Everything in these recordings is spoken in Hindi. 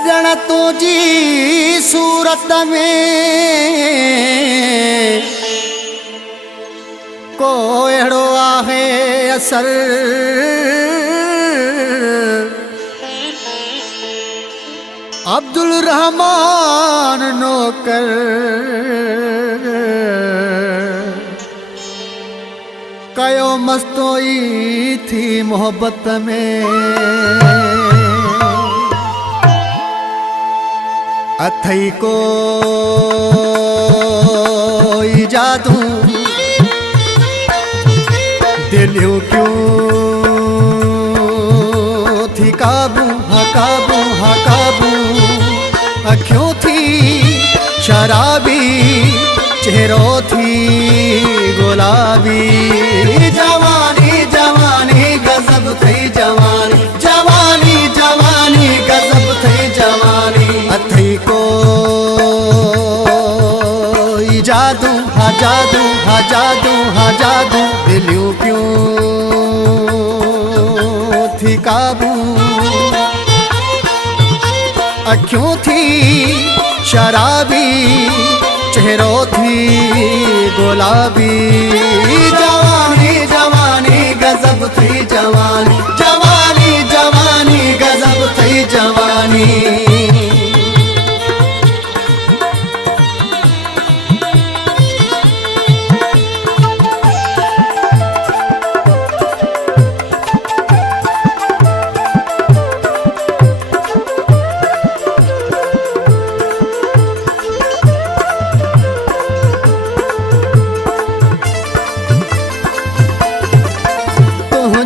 सजण तुझी सूरत में को अहिड़ो आहे असर अब्दुल रहमान नौकर कयो मस्तोई थी मोहब्बत में अथई को जादू दिलियों क्यों थी काबू हा काबू हा काबू अखियों थी शराबी चेहरो थी गुलाबी जवानी जवानी गजब थी जवानी जवानी जवानी गजब थी जवानी अथई को जादू हा जादू हा जादू हा जादू दिलियों क्यों थी काबू अखियों थी शराबी चेहरो थी गुलाबी जवानी जवानी गजब थी जवानी जवानी जवानी गजब थी जवानी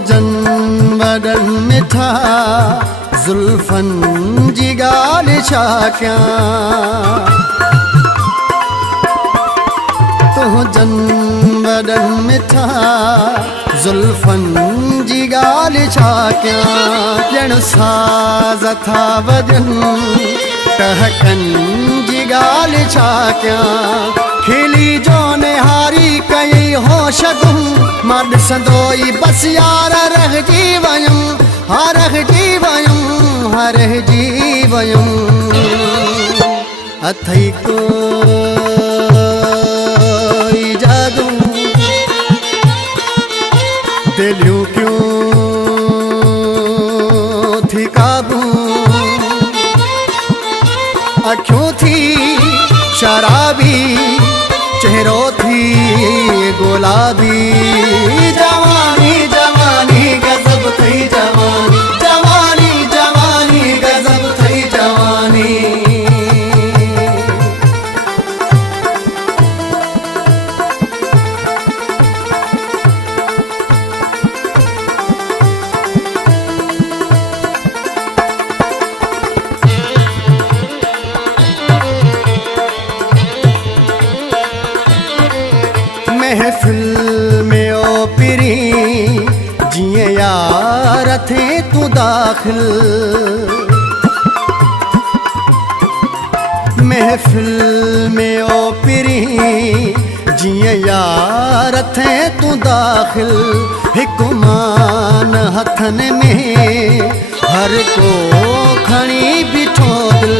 जनवरन मिठा जुल्फन जी गाल छाक्या तो जनवरन मिठा जुल्फन जी गाल छाक्या जण साज था वजन टहकन जी गाल छाक्या खिली जो निहारी कई होश गुम मां ॾिसंदोई बस यार रहजी वयम हा रहजी वयम हा रहजी वयम अथई को जादू दिलियों क्यों थी काबू अखियों थी शराबी चेहरो थी गुलाबी जवानी जवानी गजब थी जवानी जवानी जवानी गजब थी जवानी महफिल में ओ पिरी जिए यार थे तू दाखिल महफिल में ओ पिरी जिए यार थे तू दाखिल हिकु मान हथन में हर को खणी बिठो दिल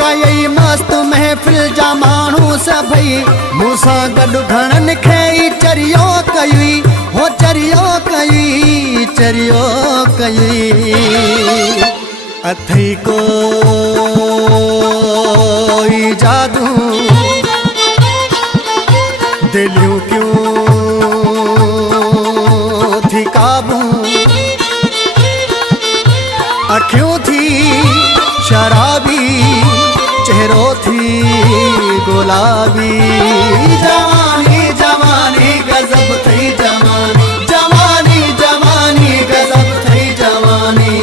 कई मस्त महफिल जा माण्हू सभई मूंसां गॾु घणनि खे चरियो कई हो चरियो कई चरियो कई अथई को जादू दिलियों क्यों थी काबू अखियों थी शराबी चेहरो थी गुलाबी जवानी जवानी गजब थी जवानी जवानी जवानी गजब थी जवानी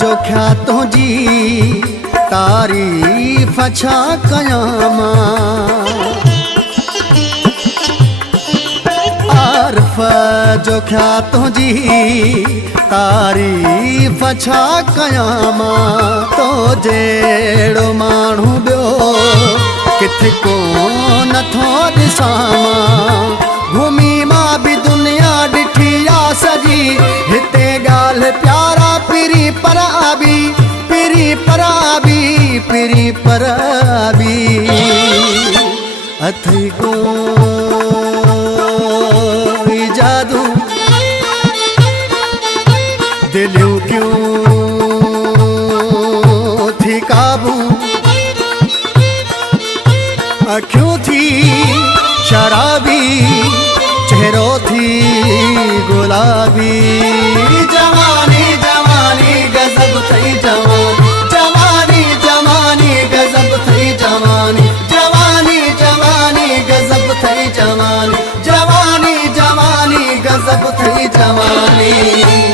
जो क्या तुझी तारीफ छा कयां मां जो क्या तुझी तारीफ़ छा कयां मां तो जहिड़ो माण्हू ॿियो किथे को नथो ॾिसां मां घुमी मां बि दुनिया ॾिठी आहे सॼी हिते ॻाल्हि प्यारा पिरी पराबी पिरी पराबी पिरी पराबी अथई को जादू दिलियूं क्यों थी काबू अखियूं थी शराबी चेहरो थी गुलाबी जवानी जवानी गजब थई जवानी जवानी जवानी गजब थई जवानी जवानी जवानी गजब थई जवानी जवानी जवानी गजब थई जवानी